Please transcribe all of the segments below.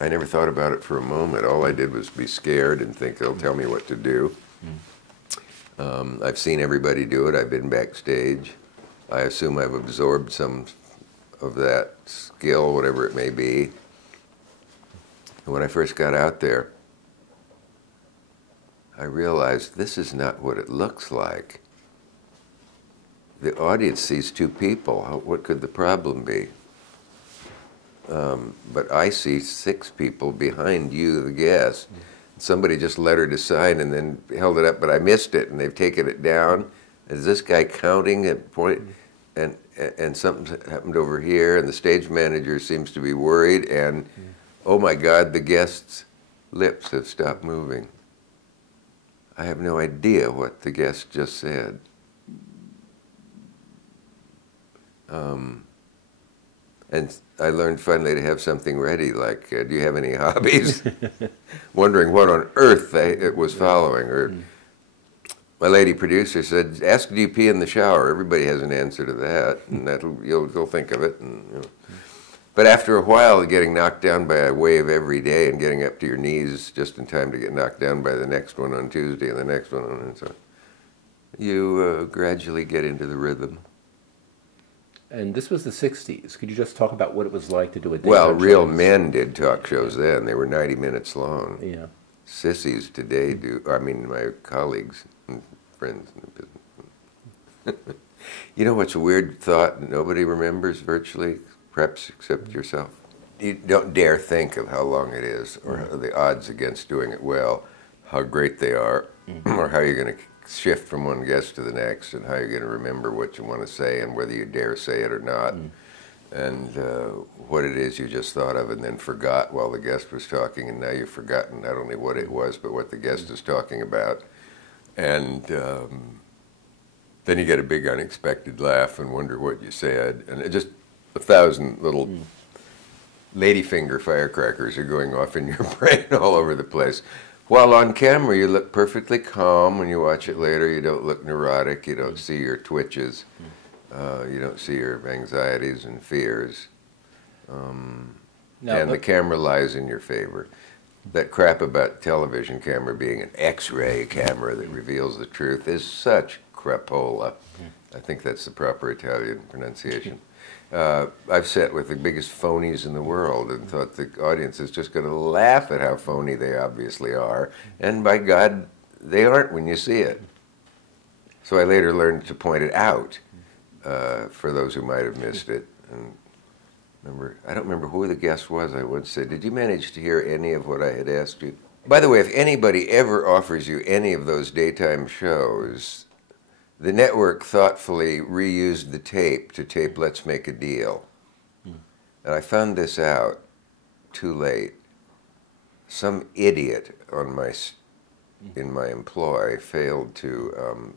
I never thought about it for a moment. All I did was be scared and think they'll tell me what to do. I've seen everybody do it. I've been backstage. I assume I've absorbed some of that skill, whatever it may be. And when I first got out there, I realized this is not what it looks like. The audience sees two people. What could the problem be? But I see six people behind you, the guest. Somebody just lettered a sign and then held it up, but I missed it, and they've taken it down. Is this guy counting at point? And something happened over here, and the stage manager seems to be worried, and oh my God, the guest's lips have stopped moving. I have no idea what the guest just said. And I learned finally to have something ready, like, do you have any hobbies? Wondering what on earth it was following. Or my lady producer said, ask, do you pee in the shower? Everybody has an answer to that, and you'll think of it. And, you know. But after a while, getting knocked down by a wave every day and getting up to your knees just in time to get knocked down by the next one on Tuesday and the next one on, and so you gradually get into the rhythm. And this was the 60s. Could you just talk about what it was like to do a daytime Well, real show? men did talk shows then. They were 90 minutes long. Yeah. Sissies today do, I mean, my colleagues and friends in the business. You know what's a weird thought nobody remembers virtually, perhaps except yourself? You don't dare think of how long it is, or the odds against doing it well, how great they are, or how you're going to shift from one guest to the next, and how you're going to remember what you want to say and whether you dare say it or not, and what it is you just thought of and then forgot while the guest was talking, and now you've forgotten not only what it was but what the guest is talking about. And then you get a big unexpected laugh and wonder what you said, and just 1,000 little ladyfinger firecrackers are going off in your brain all over the place. While on camera, you look perfectly calm. When you watch it later, you don't look neurotic. You don't see your twitches. You don't see your anxieties and fears. And the camera lies in your favor. That crap about television camera being an X-ray camera that reveals the truth is such crapola. I think that's the proper Italian pronunciation. I've sat with the biggest phonies in the world and thought the audience is just going to laugh at how phony they obviously are. And by God, they aren't when you see it. So I later learned to point it out for those who might have missed it. And I don't remember who the guest was. I once said, did you manage to hear any of what I had asked you? By the way, if anybody ever offers you any of those daytime shows, the network thoughtfully reused the tape to tape Let's Make a Deal. And I found this out too late. Some idiot in my employ failed to,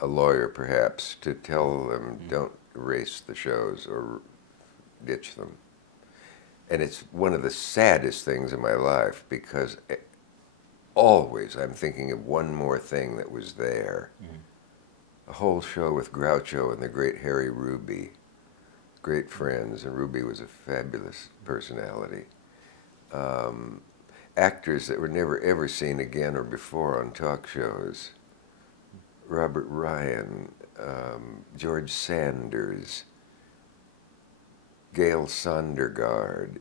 a lawyer perhaps, to tell them don't erase the shows or ditch them. And it's one of the saddest things in my life because always I'm thinking of one more thing that was there. A whole show with Groucho and the great Harry Ruby, great friends, and Ruby was a fabulous personality. Actors that were never ever seen again or before on talk shows. Robert Ryan, George Sanders, Gail Sondergaard,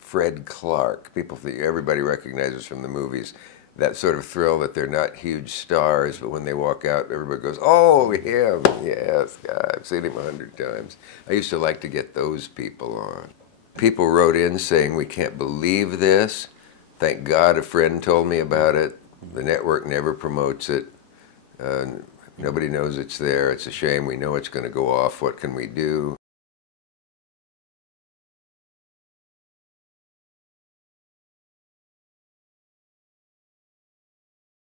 Fred Clark, people that everybody recognizes from the movies. That sort of thrill that they're not huge stars, but when they walk out, everybody goes, oh, him, yes, God, I've seen him 100 times. I used to like to get those people on. People wrote in saying, we can't believe this. Thank God a friend told me about it. The network never promotes it. Nobody knows it's there. It's a shame. We know it's going to go off. What can we do?